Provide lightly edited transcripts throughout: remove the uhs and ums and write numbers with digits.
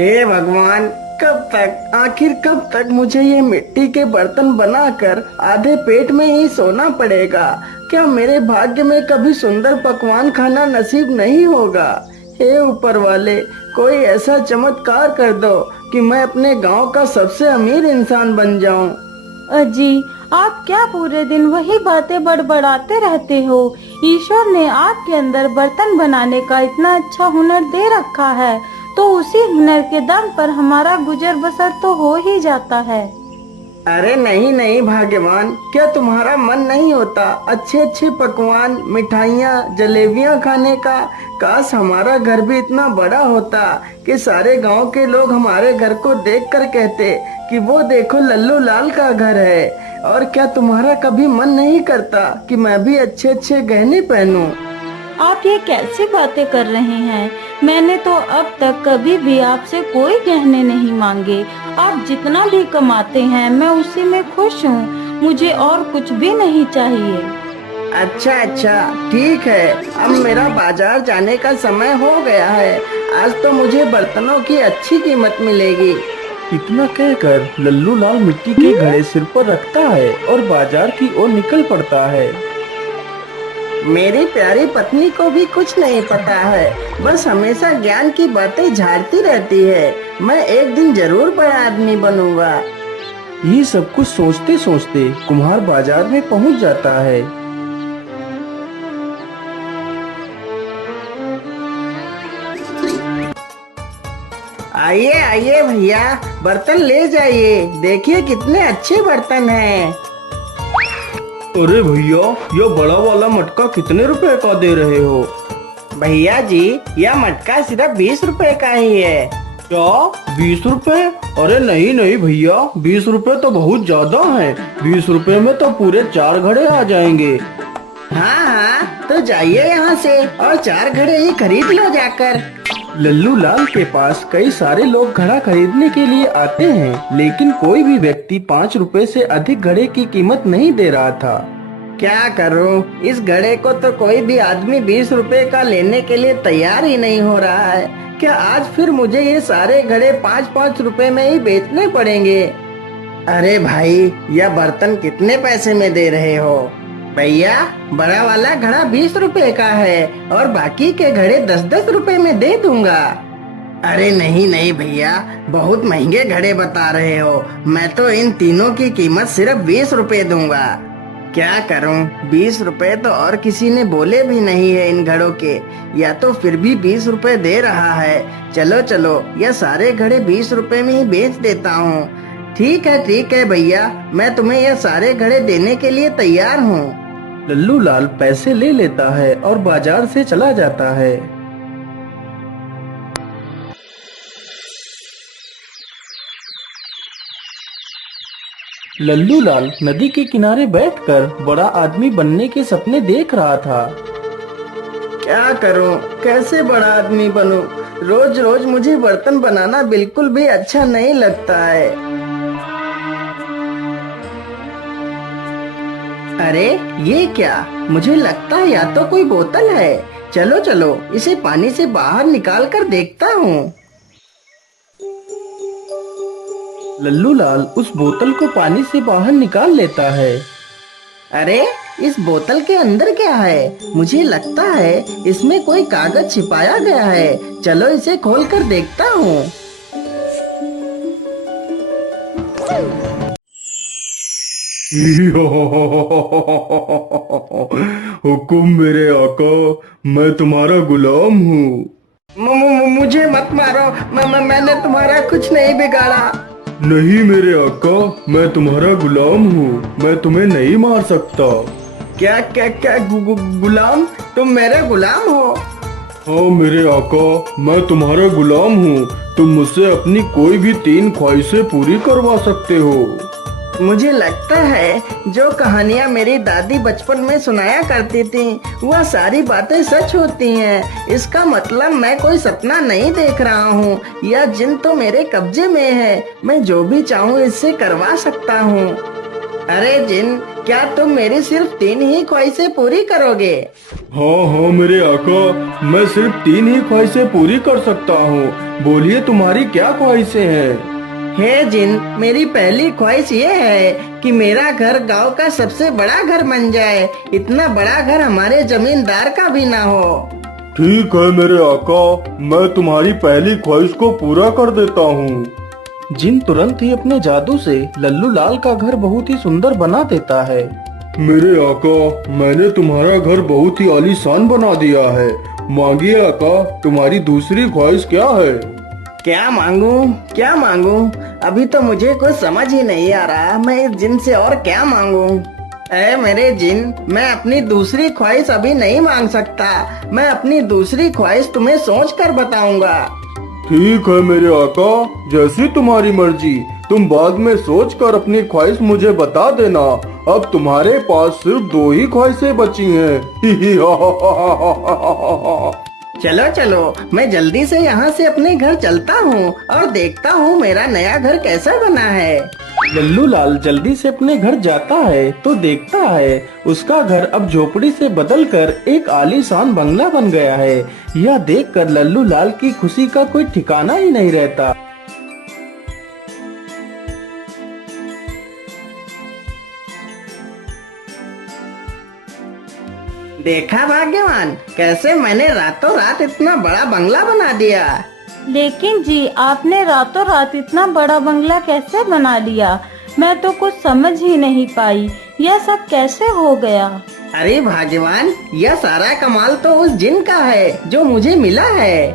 हे भगवान, आखिर कब तक मुझे ये मिट्टी के बर्तन बनाकर आधे पेट में ही सोना पड़ेगा? क्या मेरे भाग्य में कभी सुंदर पकवान खाना नसीब नहीं होगा? हे ऊपर वाले, कोई ऐसा चमत्कार कर दो कि मैं अपने गांव का सबसे अमीर इंसान बन जाऊं। अजी, आप क्या पूरे दिन वही बातें बड़बड़ाते रहते हो? ईश्वर ने आपके अंदर बर्तन बनाने का इतना अच्छा हुनर दे रखा है, तो उसी हुनर के दम पर हमारा गुजर बसर तो हो ही जाता है। अरे नहीं नहीं भाग्यवान, क्या तुम्हारा मन नहीं होता अच्छे अच्छे पकवान, मिठाइयाँ, जलेबियाँ खाने का? काश हमारा घर भी इतना बड़ा होता कि सारे गांव के लोग हमारे घर को देखकर कहते कि वो देखो लल्लू लाल का घर है। और क्या तुम्हारा कभी मन नहीं करता कि मैं भी अच्छे अच्छे गहने पहनूं? आप ये कैसी बातें कर रहे हैं? मैंने तो अब तक कभी भी आपसे कोई गहने नहीं मांगे। आप जितना भी कमाते हैं मैं उसी में खुश हूँ। मुझे और कुछ भी नहीं चाहिए। अच्छा अच्छा, ठीक है। अब मेरा बाजार जाने का समय हो गया है। आज तो मुझे बर्तनों की अच्छी कीमत मिलेगी। इतना कहकर लल्लू लाल मिट्टी के घड़े सिर पर रखता है और बाजार की ओर निकल पड़ता है। मेरी प्यारी पत्नी को भी कुछ नहीं पता है, बस हमेशा ज्ञान की बातें झाड़ती रहती है। मैं एक दिन जरूर बड़ा आदमी बनूंगा। ये सब कुछ सोचते सोचते कुम्हार बाजार में पहुंच जाता है। आइए आइए भैया, बर्तन ले जाइए। देखिए कितने अच्छे बर्तन हैं। अरे भैया, यह बड़ा वाला मटका कितने रुपए का दे रहे हो? भैया जी, यह मटका सिर्फ 20 रुपए का ही है। क्या 20 रुपए? अरे नहीं नहीं भैया, 20 रुपए तो बहुत ज्यादा है। 20 रुपए में तो पूरे 4 घड़े आ जाएंगे। हाँ हाँ, तो जाइए यहाँ से और 4 घड़े ही खरीद लो जाकर। लल्लू लाल के पास कई सारे लोग घड़ा खरीदने के लिए आते हैं, लेकिन कोई भी व्यक्ति 5 रुपए से अधिक घड़े की कीमत नहीं दे रहा था। क्या करूं, इस घड़े को तो कोई भी आदमी 20 रुपए का लेने के लिए तैयार ही नहीं हो रहा है। क्या आज फिर मुझे ये सारे घड़े 5-5 रुपए में ही बेचने पड़ेंगे? अरे भाई, यह बर्तन कितने पैसे में दे रहे हो? भैया, बड़ा वाला घड़ा 20 रुपए का है और बाकी के घड़े 10-10 रुपए में दे दूंगा। अरे नहीं नहीं भैया, बहुत महंगे घड़े बता रहे हो। मैं तो इन तीनों की कीमत सिर्फ 20 रुपए दूंगा। क्या करूं, 20 रुपए तो और किसी ने बोले भी नहीं है इन घड़ों के, या तो फिर भी 20 रुपए दे रहा है। चलो चलो, यह सारे घड़े 20 रुपए में ही बेच देता हूँ। ठीक है भैया, मैं तुम्हें यह सारे घड़े देने के लिए तैयार हूँ। लल्लू लाल पैसे ले लेता है और बाजार से चला जाता है। लल्लू लाल नदी के किनारे बैठकर बड़ा आदमी बनने के सपने देख रहा था। क्या करूं, कैसे बड़ा आदमी बनूं? रोज रोज मुझे बर्तन बनाना बिल्कुल भी अच्छा नहीं लगता है। अरे ये क्या, मुझे लगता है या तो कोई बोतल है। चलो चलो, इसे पानी से बाहर निकाल कर देखता हूँ। लल्लू लाल उस बोतल को पानी से बाहर निकाल लेता है। अरे इस बोतल के अंदर क्या है? मुझे लगता है इसमें कोई कागज छिपाया गया है। चलो इसे खोल कर देखता हूँ। हुकुम मेरे आका, मैं तुम्हारा गुलाम हूँ। मुझे मत मारो, मैंने तुम्हारा कुछ नहीं बिगाड़ा। नहीं मेरे आका, मैं तुम्हारा गुलाम हूँ, मैं तुम्हें नहीं मार सकता। क्या क्या क्या गुलाम? तुम मेरे गुलाम हो? हाँ मेरे आका, मैं तुम्हारा गुलाम हूँ। तुम मुझसे अपनी कोई भी 3 ख्वाहिशें पूरी करवा सकते हो। मुझे लगता है जो कहानियाँ मेरी दादी बचपन में सुनाया करती थी, वह सारी बातें सच होती हैं। इसका मतलब मैं कोई सपना नहीं देख रहा हूँ। यह जिन तो मेरे कब्जे में है। मैं जो भी चाहूँ इससे करवा सकता हूँ। अरे जिन, क्या तुम मेरी सिर्फ 3 ही ख्वाहिशें पूरी करोगे? हाँ हाँ मेरे आका, मैं सिर्फ 3 ही ख्वाहिशें पूरी कर सकता हूँ। बोलिए तुम्हारी क्या ख्वाहिशें हैं? हे जिन, मेरी पहली ख्वाहिश ये है कि मेरा घर गांव का सबसे बड़ा घर बन जाए। इतना बड़ा घर हमारे जमींदार का भी ना हो। ठीक है मेरे आका, मैं तुम्हारी पहली ख्वाहिश को पूरा कर देता हूँ। जिन तुरंत ही अपने जादू से लल्लू लाल का घर बहुत ही सुंदर बना देता है। मेरे आका, मैंने तुम्हारा घर बहुत ही आलीशान बना दिया है। मांगिए आका, तुम्हारी दूसरी ख्वाहिश क्या है? क्या मांगू, क्या मांगू? अभी तो मुझे कुछ समझ ही नहीं आ रहा मैं इस जिन से और क्या मांगू। अरे मेरे जिन, मैं अपनी दूसरी ख्वाहिश अभी नहीं मांग सकता। मैं अपनी दूसरी ख्वाहिश तुम्हें सोच कर बताऊंगा। ठीक है मेरे आका, जैसी तुम्हारी मर्जी। तुम बाद में सोच कर अपनी ख्वाहिश मुझे बता देना। अब तुम्हारे पास सिर्फ 2 ही ख्वाहिशें बची हैं। चलो चलो, मैं जल्दी से यहाँ से अपने घर चलता हूँ और देखता हूँ मेरा नया घर कैसा बना है। लल्लू लाल जल्दी से अपने घर जाता है तो देखता है उसका घर अब झोपड़ी से बदलकर एक आलीशान बंगला बन गया है। यह देखकर लल्लू लाल की खुशी का कोई ठिकाना ही नहीं रहता। देखा भाग्यवान, कैसे मैंने रातों रात इतना बड़ा बंगला बना दिया। लेकिन जी, आपने रातों रात इतना बड़ा बंगला कैसे बना लिया? मैं तो कुछ समझ ही नहीं पाई, यह सब कैसे हो गया? अरे भाग्यवान, यह सारा कमाल तो उस जिन का है जो मुझे मिला है।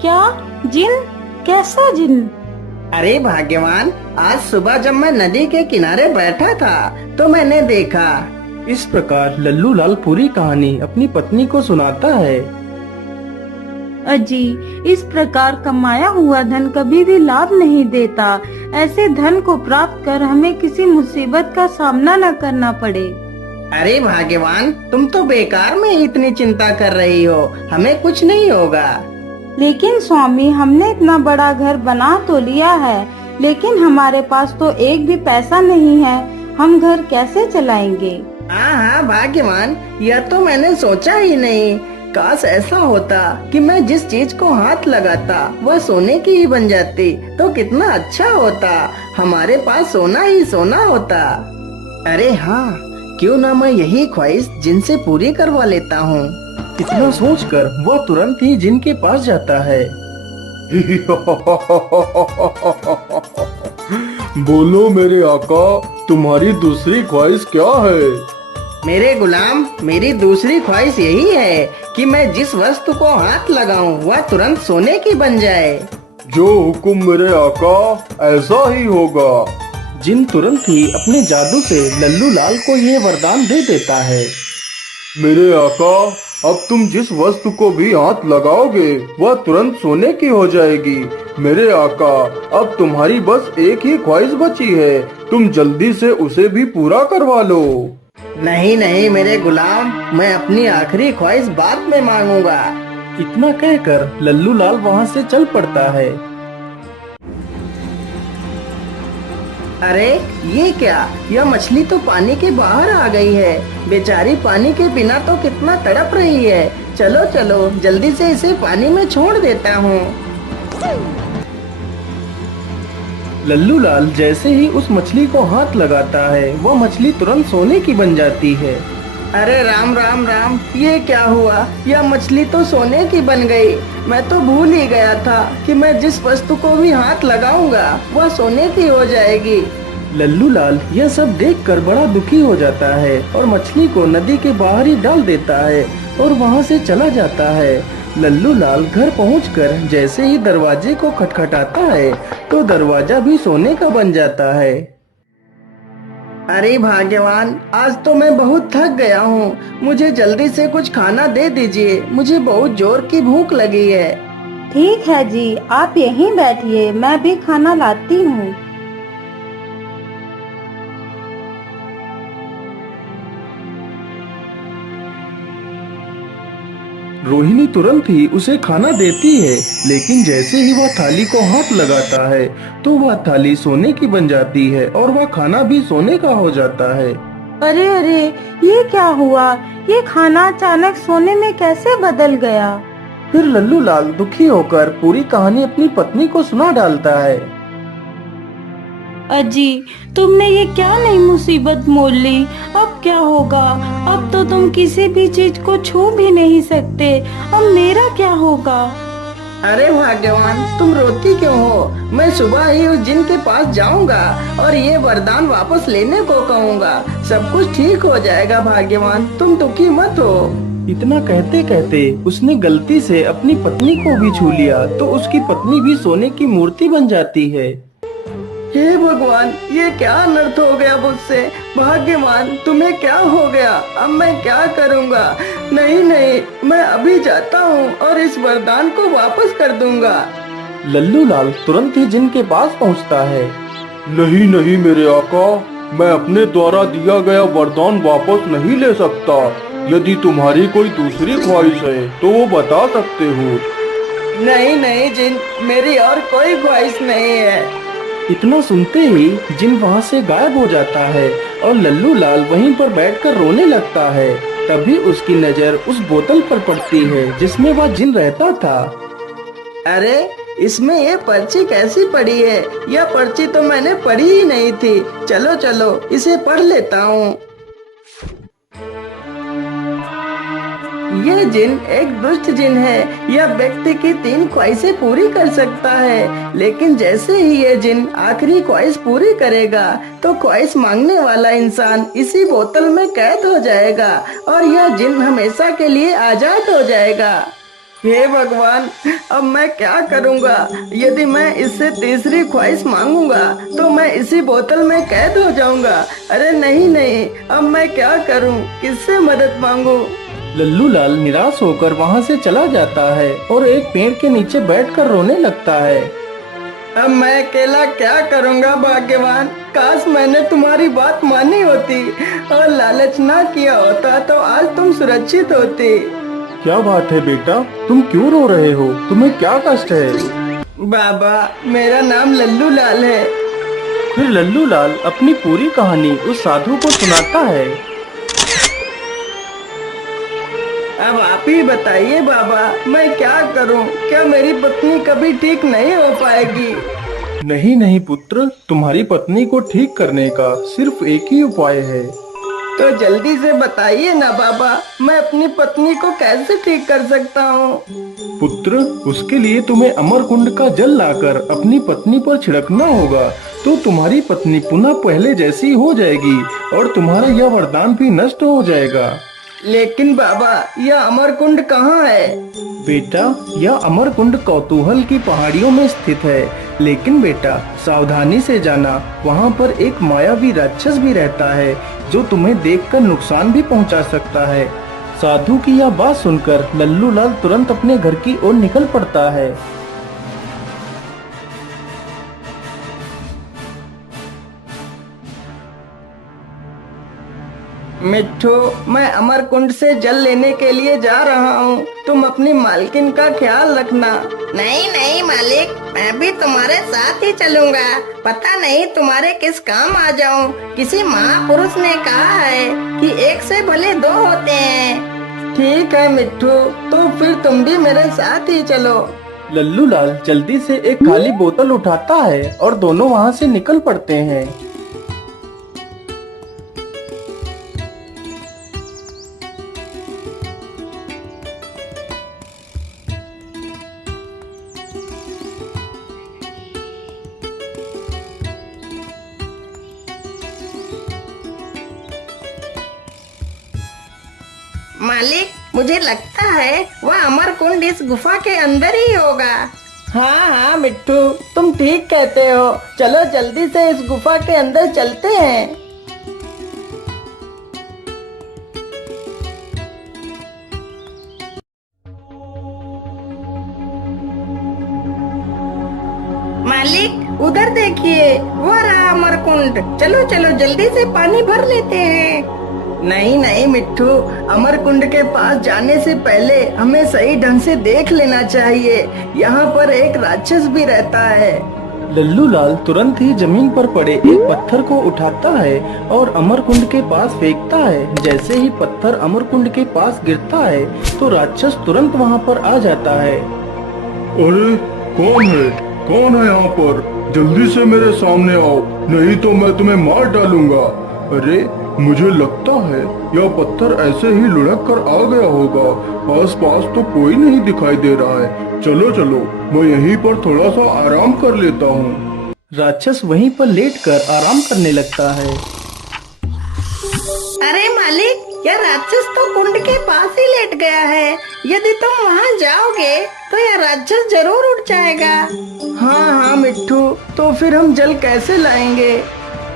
क्या? जिन? कैसा जिन? अरे भाग्यवान, आज सुबह जब मैं नदी के किनारे बैठा था तो मैंने देखा। इस प्रकार लल्लू लाल पूरी कहानी अपनी पत्नी को सुनाता है। अजी, इस प्रकार कमाया हुआ धन कभी भी लाभ नहीं देता। ऐसे धन को प्राप्त कर हमें किसी मुसीबत का सामना न करना पड़े। अरे भाग्यवान, तुम तो बेकार में ही इतनी चिंता कर रही हो, हमें कुछ नहीं होगा। लेकिन स्वामी, हमने इतना बड़ा घर बना तो लिया है, लेकिन हमारे पास तो एक भी पैसा नहीं है। हम घर कैसे चलाएंगे? हाँ हाँ भाग्यवान, यह तो मैंने सोचा ही नहीं। काश ऐसा होता कि मैं जिस चीज को हाथ लगाता वह सोने की ही बन जाती तो कितना अच्छा होता। हमारे पास सोना ही सोना होता। अरे हाँ, क्यों ना मैं यही ख्वाहिश जिनसे पूरी करवा लेता हूँ। इतना सोचकर वह तुरंत ही जिन के पास जाता है। बोलो मेरे आका, तुम्हारी दूसरी ख्वाहिश क्या है? मेरे गुलाम, मेरी दूसरी ख्वाहिश यही है कि मैं जिस वस्तु को हाथ लगाऊं वह तुरंत सोने की बन जाए। जो हुक्म मेरे आका, ऐसा ही होगा। जिन तुरंत ही अपने जादू से लल्लू लाल को यह वरदान दे देता है। मेरे आका, अब तुम जिस वस्तु को भी हाथ लगाओगे वह तुरंत सोने की हो जाएगी। मेरे आका, अब तुम्हारी बस एक ही ख्वाहिश बची है, तुम जल्दी से उसे भी पूरा करवा लो। नहीं नहीं मेरे गुलाम, मैं अपनी आखिरी ख्वाहिश बाद में मांगूंगा। इतना कहकर लल्लू लाल वहाँ से चल पड़ता है। अरे ये क्या, यह मछली तो पानी के बाहर आ गई है। बेचारी पानी के बिना तो कितना तड़प रही है। चलो चलो, जल्दी से इसे पानी में छोड़ देता हूँ। लल्लू लाल जैसे ही उस मछली को हाथ लगाता है वह मछली तुरंत सोने की बन जाती है। अरे राम राम राम, ये क्या हुआ? यह मछली तो सोने की बन गई। मैं तो भूल ही गया था कि मैं जिस वस्तु को भी हाथ लगाऊंगा वह सोने की हो जाएगी। लल्लू लाल यह सब देखकर बड़ा दुखी हो जाता है और मछली को नदी के बाहर ही डाल देता है और वहाँ से चला जाता है। लल्लू लाल घर पहुंचकर जैसे ही दरवाजे को खटखटाता है तो दरवाजा भी सोने का बन जाता है। अरे भाग्यवान, आज तो मैं बहुत थक गया हूँ। मुझे जल्दी से कुछ खाना दे दीजिए, मुझे बहुत जोर की भूख लगी है। ठीक है जी, आप यहीं बैठिए, मैं भी खाना लाती हूँ। रोहिणी तुरंत ही उसे खाना देती है, लेकिन जैसे ही वह थाली को हाथ लगाता है तो वह थाली सोने की बन जाती है और वह खाना भी सोने का हो जाता है। अरे अरे, ये क्या हुआ? ये खाना अचानक सोने में कैसे बदल गया? फिर लल्लू लाल दुखी होकर पूरी कहानी अपनी पत्नी को सुना डालता है। अजी, तुमने ये क्या नई मुसीबत मोल ली? अब क्या होगा? अब तो तुम किसी भी चीज को छू भी नहीं सकते। अब मेरा क्या होगा? अरे भाग्यवान, तुम रोती क्यों हो? मैं सुबह ही उस जिन के पास जाऊंगा और ये वरदान वापस लेने को कहूँगा। सब कुछ ठीक हो जाएगा भाग्यवान, तुम दुखी मत हो। इतना कहते कहते उसने गलती से अपनी पत्नी को भी छू लिया तो उसकी पत्नी भी सोने की मूर्ति बन जाती है। हे भगवान, ये क्या अनर्थ हो गया मुझसे? भाग्यवान, तुम्हें क्या हो गया? अब मैं क्या करूँगा? नहीं नहीं, मैं अभी जाता हूँ और इस वरदान को वापस कर दूंगा। लल्लू लाल तुरंत ही जिन के पास पहुंचता है। नहीं नहीं मेरे आका, मैं अपने द्वारा दिया गया वरदान वापस नहीं ले सकता। यदि तुम्हारी कोई दूसरी ख्वाहिश है तो वो बता सकते हो। नहीं नहीं जिन, मेरी और कोई ख्वाहिश नहीं है। इतना सुनते ही जिन वहाँ से गायब हो जाता है और लल्लू लाल वहीं पर बैठकर रोने लगता है। तभी उसकी नजर उस बोतल पर पड़ती है जिसमें वह जिन रहता था। अरे, इसमें ये पर्ची कैसी पड़ी है? यह पर्ची तो मैंने पढ़ी ही नहीं थी। चलो चलो, इसे पढ़ लेता हूँ। यह जिन एक दुष्ट जिन है। यह व्यक्ति की 3 ख्वाहिशें पूरी कर सकता है, लेकिन जैसे ही यह जिन आखिरी ख्वाहिश पूरी करेगा तो ख्वाहिश मांगने वाला इंसान इसी बोतल में कैद हो जाएगा और यह जिन हमेशा के लिए आजाद हो जाएगा। हे भगवान, अब मैं क्या करूँगा? यदि मैं इससे तीसरी ख्वाहिश मांगूंगा तो मैं इसी बोतल में कैद हो जाऊंगा। अरे नहीं नहीं, अब मैं क्या करूँ? किससे मदद मांगू? लल्लू लाल निराश होकर वहाँ से चला जाता है और एक पेड़ के नीचे बैठकर रोने लगता है। अब मैं अकेला क्या करूँगा भाग्यवान? काश मैंने तुम्हारी बात मानी होती और लालच ना किया होता तो आज तुम सुरक्षित होती। क्या बात है बेटा, तुम क्यों रो रहे हो? तुम्हें क्या कष्ट है? बाबा, मेरा नाम लल्लू लाल है। फिर लल्लू लाल अपनी पूरी कहानी उस साधु को सुनाता है। अब आप ही बताइए बाबा, मैं क्या करूं? क्या मेरी पत्नी कभी ठीक नहीं हो पाएगी? नहीं नहीं पुत्र, तुम्हारी पत्नी को ठीक करने का सिर्फ एक ही उपाय है। तो जल्दी से बताइए ना बाबा, मैं अपनी पत्नी को कैसे ठीक कर सकता हूँ? पुत्र, उसके लिए तुम्हें अमर कुंड का जल लाकर अपनी पत्नी पर छिड़कना होगा, तो तुम्हारी पत्नी पुनः पहले जैसी हो जाएगी और तुम्हारा यह वरदान भी नष्ट हो जाएगा। लेकिन बाबा, यह अमर कुंड कहाँ है? बेटा, यह अमर कुंड कौतूहल की पहाड़ियों में स्थित है। लेकिन बेटा, सावधानी से जाना, वहाँ पर एक मायावी राक्षस भी रहता है जो तुम्हें देखकर नुकसान भी पहुँचा सकता है। साधु की यह बात सुनकर लल्लू लाल तुरंत अपने घर की ओर निकल पड़ता है। मिट्ठू, मैं अमर कुंड से जल लेने के लिए जा रहा हूँ। तुम अपनी मालकिन का ख्याल रखना। नहीं नहीं मालिक, मैं भी तुम्हारे साथ ही चलूंगा। पता नहीं तुम्हारे किस काम आ जाऊं। किसी महापुरुष ने कहा है कि एक से भले 2 होते हैं। ठीक है मिट्ठू, तो फिर तुम भी मेरे साथ ही चलो। लल्लू लाल जल्दी से एक खाली बोतल उठाता है और दोनों वहाँ से निकल पड़ते हैं। मालिक, मुझे लगता है वह अमर कुंड इस गुफा के अंदर ही होगा। हाँ हाँ मिट्ठू, तुम ठीक कहते हो। चलो जल्दी से इस गुफा के अंदर चलते हैं। मालिक, उधर देखिए, वो रहा अमर कुंड। चलो चलो जल्दी से पानी भर लेते हैं। नहीं नहीं मिट्टू, अमरकुंड के पास जाने से पहले हमें सही ढंग से देख लेना चाहिए। यहाँ पर एक राक्षस भी रहता है। लल्लू लाल तुरंत ही जमीन पर पड़े एक पत्थर को उठाता है और अमरकुंड के पास फेंकता है। जैसे ही पत्थर अमरकुंड के पास गिरता है तो राक्षस तुरंत वहाँ पर आ जाता है। अरे कौन है? कौन है यहाँ पर? जल्दी से मेरे सामने आओ, नहीं तो मैं तुम्हें मार डालूंगा। अरे मुझे लगता है यह पत्थर ऐसे ही लुढ़क कर आ गया होगा। आस पास तो कोई नहीं दिखाई दे रहा है। चलो चलो, मैं यहीं पर थोड़ा सा आराम कर लेता हूँ। राक्षस वहीं पर लेटकर आराम करने लगता है। अरे मालिक, यह राक्षस तो कुंड के पास ही लेट गया है। यदि तुम वहाँ जाओगे तो यह राक्षस जरूर उठ जाएगा। हाँ हाँ मिट्टू, तो फिर हम जल कैसे लाएंगे?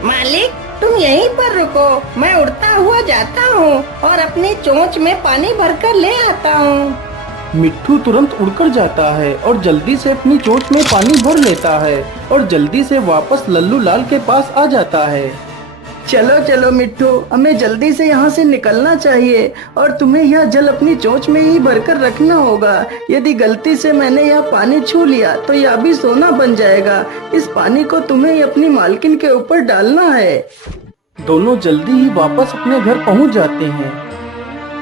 मालिक, तुम यहीं पर रुको, मैं उड़ता हुआ जाता हूँ और अपनी चोंच में पानी भरकर ले आता हूँ। मिट्टू तुरंत उड़कर जाता है और जल्दी से अपनी चोंच में पानी भर लेता है और जल्दी से वापस लल्लू लाल के पास आ जाता है। चलो चलो मिट्टू, हमें जल्दी से यहाँ से निकलना चाहिए और तुम्हें यह जल अपनी चोंच में ही भरकर रखना होगा। यदि गलती से मैंने यह पानी छू लिया तो यह भी सोना बन जाएगा। इस पानी को तुम्हें अपनी मालकिन के ऊपर डालना है। दोनों जल्दी ही वापस अपने घर पहुँच जाते हैं।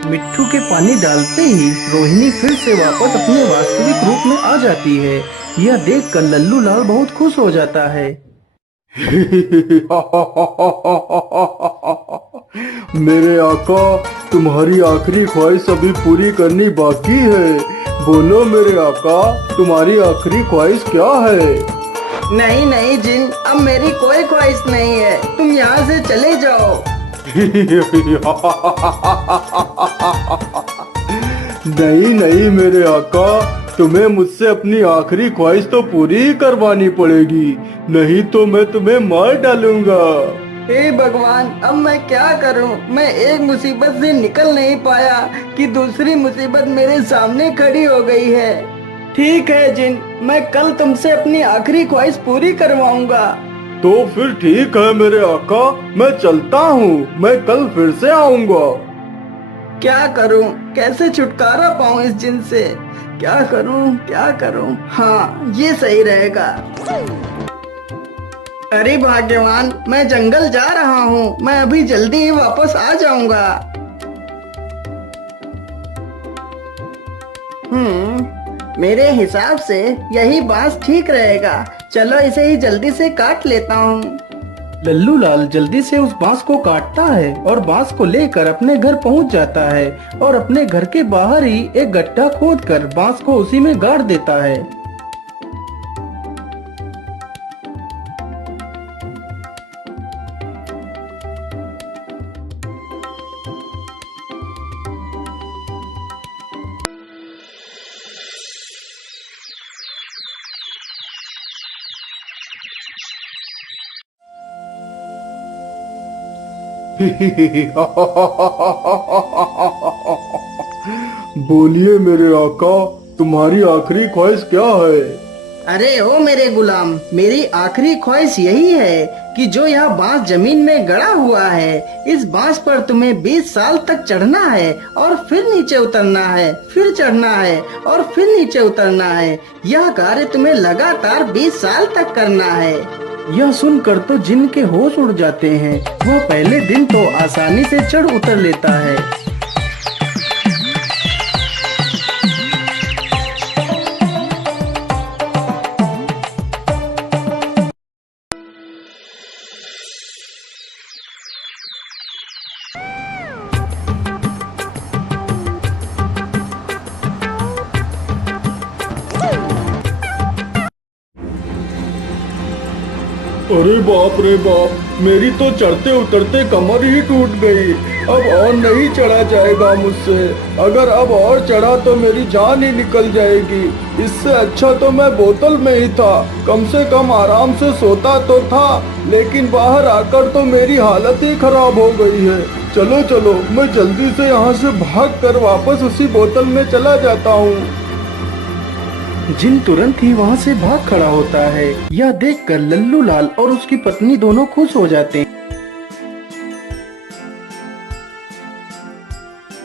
मिट्टू के पानी डालते ही रोहिणी फिर से वापस अपने वास्तविक रूप में आ जाती है। यह देखकर लल्लू लाल बहुत खुश हो जाता है। मेरे आका, तुम्हारी आखिरी ख्वाहिश अभी पूरी करनी बाकी है। बोलो मेरे आका, तुम्हारी आखिरी ख्वाहिश क्या है? नहीं नहीं जिन, अब मेरी कोई ख्वाहिश नहीं है। तुम यहाँ से चले जाओ। नहीं नहीं मेरे आका, तुम्हें मुझसे अपनी आखिरी ख्वाहिश तो पूरी ही करवानी पड़ेगी, नहीं तो मैं तुम्हें मार डालूंगा। हे भगवान, अब मैं क्या करूं? मैं एक मुसीबत से निकल नहीं पाया कि दूसरी मुसीबत मेरे सामने खड़ी हो गई है। ठीक है जिन, मैं कल तुमसे अपनी आखिरी ख्वाहिश पूरी करवाऊंगा। तो फिर ठीक है मेरे आका, मैं चलता हूँ। मैं कल फिर से आऊंगा। क्या करूं? कैसे छुटकारा पाऊं इस जिन से? क्या करूं? क्या करूं? हाँ, ये सही रहेगा। अरे भाग्यवान, मैं जंगल जा रहा हूँ। मैं अभी जल्दी ही वापस आ जाऊंगा। मेरे हिसाब से यही बांस ठीक रहेगा। चलो इसे ही जल्दी से काट लेता हूँ। लल्लू लाल जल्दी से उस बांस को काटता है और बांस को लेकर अपने घर पहुंच जाता है और अपने घर के बाहर ही एक गड्ढा खोदकर बांस को उसी में गाड़ देता है। बोलिए मेरे आका, तुम्हारी आखिरी ख्वाहिश क्या है? अरे ओ मेरे गुलाम, मेरी आखिरी ख्वाहिश यही है कि जो यह बांस जमीन में गड़ा हुआ है, इस बांस पर तुम्हें 20 साल तक चढ़ना है और फिर नीचे उतरना है, फिर चढ़ना है और फिर नीचे उतरना है। यह कार्य तुम्हें लगातार 20 साल तक करना है। यह सुनकर तो जिन के होश उड़ जाते हैं। वह पहले दिन तो आसानी से चढ़ उतर लेता है। अरे बाप रे बाप, मेरी तो चढ़ते उतरते कमर ही टूट गई। अब और नहीं चढ़ा जाएगा मुझसे। अगर अब और चढ़ा तो मेरी जान ही निकल जाएगी। इससे अच्छा तो मैं बोतल में ही था, कम से कम आराम से सोता तो था। लेकिन बाहर आकर तो मेरी हालत ही खराब हो गई है। चलो चलो, मैं जल्दी से यहाँ से भाग कर वापस उसी बोतल में चला जाता हूँ। जिन तुरंत ही वहाँ से भाग खड़ा होता है। यह देखकर लल्लू लाल और उसकी पत्नी दोनों खुश हो जाते हैं।